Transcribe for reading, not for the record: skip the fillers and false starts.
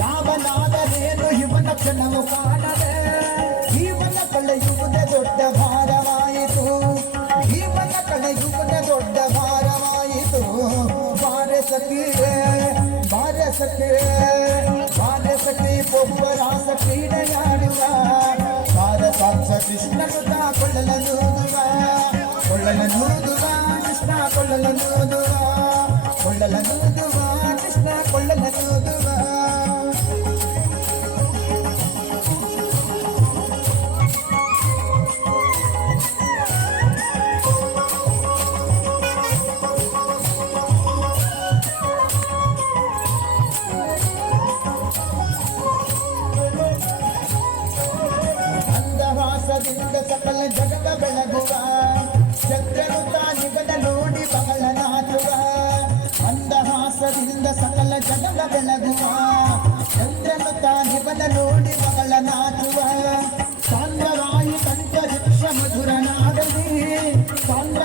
ಯಾವನಾದರೇನು ಇವನ ಕ್ಷಣವು ಕಾಣದೆ ಜೀವನ ಕಳೆಯುವುದೇ ದೊಡ್ಡ ಭಾರವಾಯಿತು ಜೀವನ ಕಳೆಯುವುದೇ ದೊಡ್ಡ ಭಾರವಾಯಿತು ಬಾರೆ ಸಖಿ ಬಾರೆ ಸಖಿ ಬಾರೆ ಸಖಿ ಒಬ್ಬರಾಸ ಕ್ರೀಡೆಯಾಡುವ ಬಾರ ಸಾಕ್ಷ ಕೃಷ್ಣನುತ ಕೊಳ್ಳಲನೂದುವ ಕೃಷ್ಣ ಕೊಳ್ಳಲನೂದುವ ಕೃಷ್ಣ ಕೊಳ್ಳಲನೂದುವ ಸಕಲ ಜಗದ ಬೆಳಗುವ ಚಂದ್ರನು ತಾನಿಗದ ನೋಡಿ ಬಹಳ ನಾಚುವ ಮಂದಹಾಸದಿಂದ ಸಕಲ ಜಗದ ಬೆಳಗುವ ಚಂದ್ರನು ತಾನಿಗದ ನೋಡಿ ಬಹಳ ನಾಚುವ ಸಾಂದ್ರವಾಯು ಕಂಠ ವೃಕ್ಷ ಮಧುರ ನಾಡಲಿ ಸಾಂದ್ರ